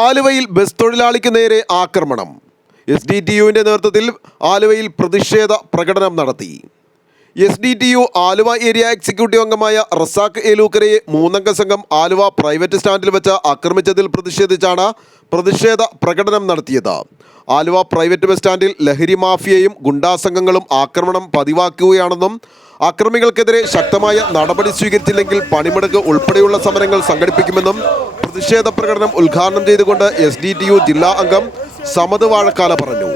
ആലുവയിൽ ബസ് തൊഴിലാളിക്ക് നേരെ ആക്രമണം. എസ് ഡി ടി യുവിന്റെ നേതൃത്വത്തിൽ ആലുവയിൽ പ്രതിഷേധ പ്രകടനം നടത്തി. S D T U Aluva area executive അംഗമായ റസാഖ് ഏലൂക്കരയെ മൂന്നംഗ സംഘം ആലുവ പ്രൈവറ്റ് സ്റ്റാൻഡിൽ വെച്ച് ആക്രമിച്ചതിൽ പ്രതിഷേധിച്ചാണ് പ്രതിഷേധ പ്രകടനം നടത്തിയത്. ആലുവ പ്രൈവറ്റ് ബസ് സ്റ്റാൻഡിൽ ലഹരി മാഫിയയും ഗുണ്ടാസംഘങ്ങളും ആക്രമണം പതിവാക്കുകയാണെന്നും അക്രമികൾക്കെതിരെ ശക്തമായ നടപടി സ്വീകരിച്ചില്ലെങ്കിൽ പണിമുടക്ക് ഉൾപ്പെടെയുള്ള സമരങ്ങൾ സംഘടിപ്പിക്കുമെന്നും പ്രതിഷേധ പ്രകടനം ഉദ്ഘാടനം ചെയ്തുകൊണ്ട് എസ് ഡി ടി യു ജില്ലാ അംഗം സമത് വാഴക്കാല പറഞ്ഞു.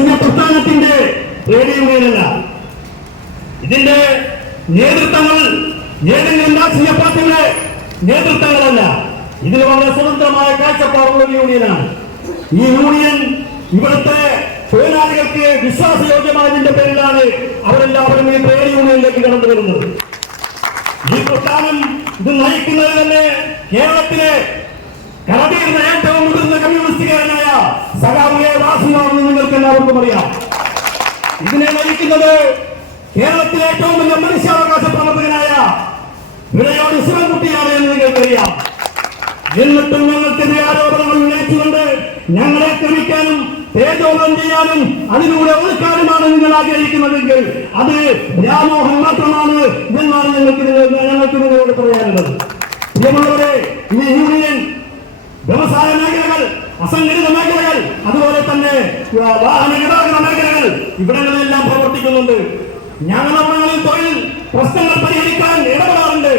ഇത് റേഡിയോ മേലല്ല ഇതിന്റെ നേതൃത്വങ്ങൾ ഏതെങ്കിലും രാഷ്ട്രീയ പാർട്ടിയുടെ നേതൃത്വങ്ങളല്ല. ഇതിൽ വളരെ സ്വതന്ത്രമായ കാഴ്ചപ്പാടുള്ള യൂണിയനാണ്. ഈ യൂണിയൻ ഇവിടുത്തെ തൊഴിലാളികൾക്ക് വിശ്വാസയോഗ്യമായതിന്റെ പേരിലാണ് അവരെല്ലാവരും ഈ ട്രേഡ് യൂണിയനിലേക്ക് കടന്നു വരുന്നത്. ഈ പ്രസ്ഥാനം ഇത് നയിക്കുന്നത് തന്നെ കേരളത്തിലെ കടതീർന്ന ഏറ്റവും മുതിർന്ന കമ്മ്യൂണിസ്റ്റുകാരനായ സഖാവ് വാസുവാണെന്ന് നിങ്ങൾക്ക് എല്ലാവർക്കും അറിയാം. ഇതിനെ നയിക്കുന്നത് കേരളത്തിലെ ഏറ്റവും വലിയ മനുഷ്യാവകാശ പ്രവർത്തകനായ വിളയോട് ശിവൻകുട്ടിയാണ് എന്ന് നിങ്ങൾക്കറിയാം എന്നിട്ടും ഞങ്ങൾക്കെതിരെ ആരോപണങ്ങൾ ഉന്നയിച്ചുകൊണ്ട് ഞങ്ങളെ ക്രമിക്കാനും തേജോധം ചെയ്യാനും അതിലൂടെ ഒഴുക്കാനുമാണ് നിങ്ങൾ ആഗ്രഹിക്കുന്നതെങ്കിൽ അത് വ്യാമോഹം മാത്രമാണ് എന്നാണ് ഞങ്ങൾക്ക് ഞങ്ങൾക്ക് നിങ്ങളോട് പറയാനുള്ളത്. ഈ യൂണിയൻ വ്യവസായ മേഖലകൾ അസംഘടിത മേഖലകൾ അതുപോലെ തന്നെ ആ, വാഹന ഗതാഗത മേഖലകൾ ഇവിടങ്ങളിലെല്ലാം പ്രവർത്തിക്കുന്നുണ്ട്. ഞങ്ങൾ ഞങ്ങളങ്ങളിൽ തൊഴിൽ പ്രശ്നങ്ങൾ പരിഹരിക്കാൻ ഇടപെടാറുണ്ട്.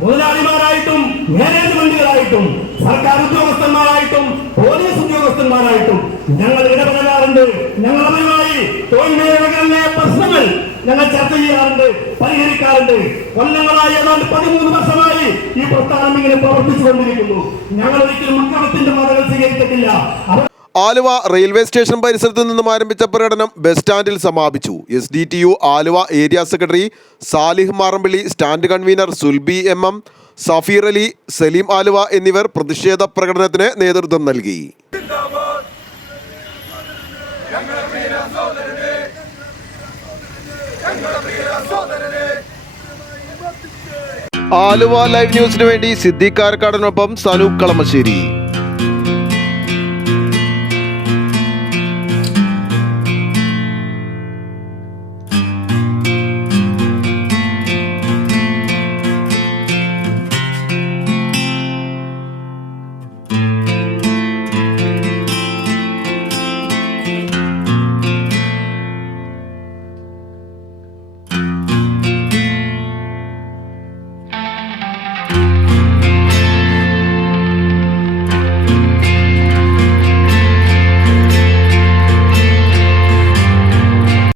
മുതലാളിമാരായിട്ടും മാനേജ്മെന്റുകളായിട്ടും സർക്കാർ ഉദ്യോഗസ്ഥന്മാരായിട്ടും പോലീസ് ഉദ്യോഗസ്ഥന്മാരായിട്ടും ഞങ്ങൾ ഇടപെടാറുണ്ട്. ഞങ്ങൾ അവരുമായി തൊഴിൽ മേഖലകളിലെ പ്രശ്നങ്ങൾ ഞങ്ങൾ ചർച്ച ചെയ്യാറുണ്ട് പരിഹരിക്കാറുണ്ട്. കൊല്ലങ്ങളായി ഏതാണ്ട് പതിമൂന്ന് വർഷമായി ഈ പ്രസ്ഥാനം ഇങ്ങനെ പ്രവർത്തിച്ചു കൊണ്ടിരിക്കുന്നു ഞങ്ങൾ ഒരിക്കലും അക്രമത്തിന്റെ മതകൾ സ്വീകരിച്ചിട്ടില്ല ആലുവ റെയിൽവേ സ്റ്റേഷൻ പരിസരത്ത് നിന്നും ആരംഭിച്ച പ്രകടനം ബസ് സ്റ്റാൻഡിൽ സമാപിച്ചു. S D T U Aluva area secretary Salih Marampilly stand convener Sulbi M M Safeer Ali Saleem Aluva എന്നിവർ പ്രതിഷേധ പ്രകടനത്തിന് നേതൃത്വം നൽകി. ആലുവ ലൈവ് ന്യൂസിനു വേണ്ടി സിദ്ദീഖ് കാരക്കാടനൊപ്പം സനൂപ് കളമശ്ശേരി.